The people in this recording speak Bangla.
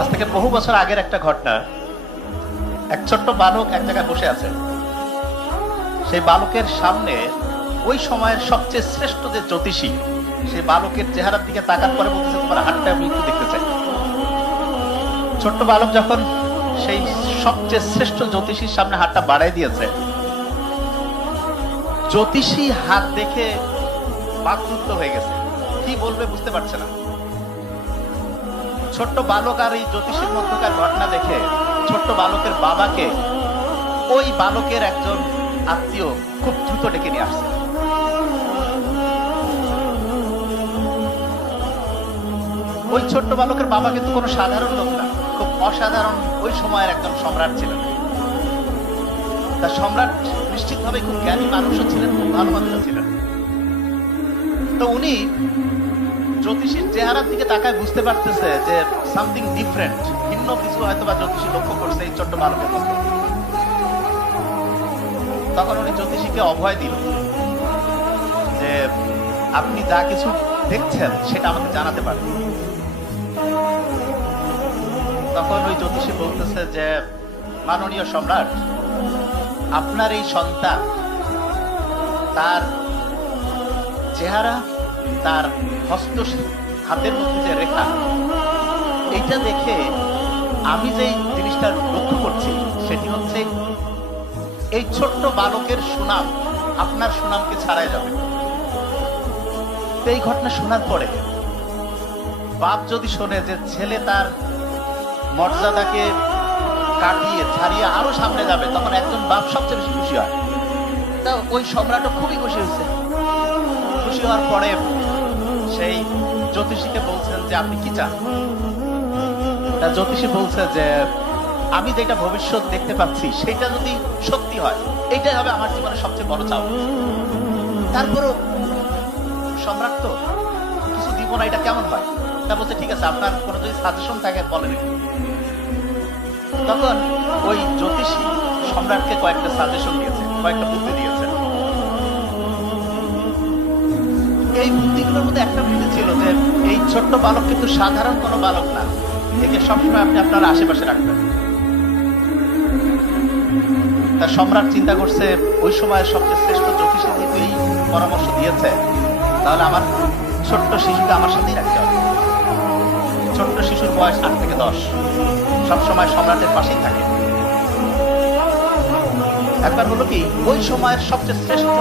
আজ থেকে বহু বছর আগের একটা ঘটনা। এক ছোট্ট বালক এক জায়গায় বসে আছে। সেই বালকের সামনে ওই সময়ের সবচেয়ে শ্রেষ্ঠ যে জ্যোতিষী, সেই বালকের চেহারার দিকে তাকার পরে বলতেছে, তোমার হাতটা আমি একটু দেখতে চাই। ছোট্ট বালক যখন সেই সবচেয়ে শ্রেষ্ঠ জ্যোতিষীর সামনে হাতটা বাড়াই দিয়েছে, জ্যোতিষী হাত দেখে বাকরুদ্ধ হয়ে গেছে, কি বলবে বুঝতে পারছে না। ছোট্ট বালক আর এই জ্যোতিষীর মধ্যকার ঘটনা দেখে ছোট্ট বালকের বাবাকে ওই বালকের একজন আত্মীয় খুব দ্রুত ডেকে নিয়ে আসছে। ওই ছোট্ট বালকের বাবা কিন্তু কোনো সাধারণ লোক না, খুব অসাধারণ ওই সময়ের একজন সম্রাট ছিলেন। তার সম্রাট নিশ্চিতভাবে খুব জ্ঞানী মানুষও ছিলেন, খুব ভালো মানুষও ছিলেন। তো উনি জ্যোতিষীর চেহারার দিকে তাকায় বুঝতে পারতেছে যে সামথিং ডিফারেন্ট, ভিন্ন কিছু হয়তো বা জ্যোতিষী লক্ষ্য করছে এই ছোট্ট বালকের মধ্যে। তখন উনি জ্যোতিষীকে অভয় দিল যে আপনি যা কিছু দেখছেন সেটা আমাকে জানাতে পারেন। তখন ওই জ্যোতিষী বলতেছে যে মাননীয় সম্রাট, আপনার এই সন্তান, তার চেহারা, তার হস্ত হাতের মধ্যে যে রেখা, এইটা দেখে আমি যে জিনিসটা লক্ষ্য করছি সেটি হচ্ছে এই ছোট্ট বালকের সুনাম আপনার সুনামকে ছাড়াই যাবে। এই ঘটনা শোনার পরে বাপ যদি শোনে যে ছেলে তার মর্যাদাকে কাটিয়ে ছাড়িয়ে আরো সামনে যাবে, তখন একজন বাপ সবচেয়ে বেশি খুশি হয়। তা ওই সম্রাটও খুবই খুশি হয়েছে। খুশি হওয়ার পরে সেই জ্যোতিষীকে বলছেন যে আপনি কি চান। তা জ্যোতিষী বলছে যে আমি যেটা ভবিষ্যৎ দেখতে পাচ্ছি সেটা যদি সত্যি হয়, এইটাই হবে আমার জীবনের সবচেয়ে বড় চাওয়া। তারপরও সম্রাট তো কিছু দিব না, এটা কেমন হয়। তা বলছে ঠিক আছে, আপনার কোনো যদি সাজেশন থাকে বলেন। তখন ওই জ্যোতিষী সম্রাটকে কয়েকটা সাজেশন দিয়েছে, কয়েকটা বুদ্ধি দিয়েছে। এই বুদ্ধিগুলোর মধ্যে একটা বুদ্ধি ছিল যে এই ছোট্ট বালক কিন্তু সাধারণ কোনো বালক না, একে সবসময় আপনি আপনার আশেপাশে রাখবেন। তা সম্রাট চিন্তা করছে ওই সময়ের সবচেয়ে শ্রেষ্ঠ জ্যোতিষী যেহেতু এই পরামর্শ দিয়েছে, তাহলে আমার ছোট্ট শিশুকে আমার সাথেই রাখতে হবে। ছোট্ট শিশুর বয়স 8 থেকে 10, সবসময় সম্রাটের পাশেই থাকে। একবার হলো কি, ওই সময়ের সবচেয়ে শ্রেষ্ঠ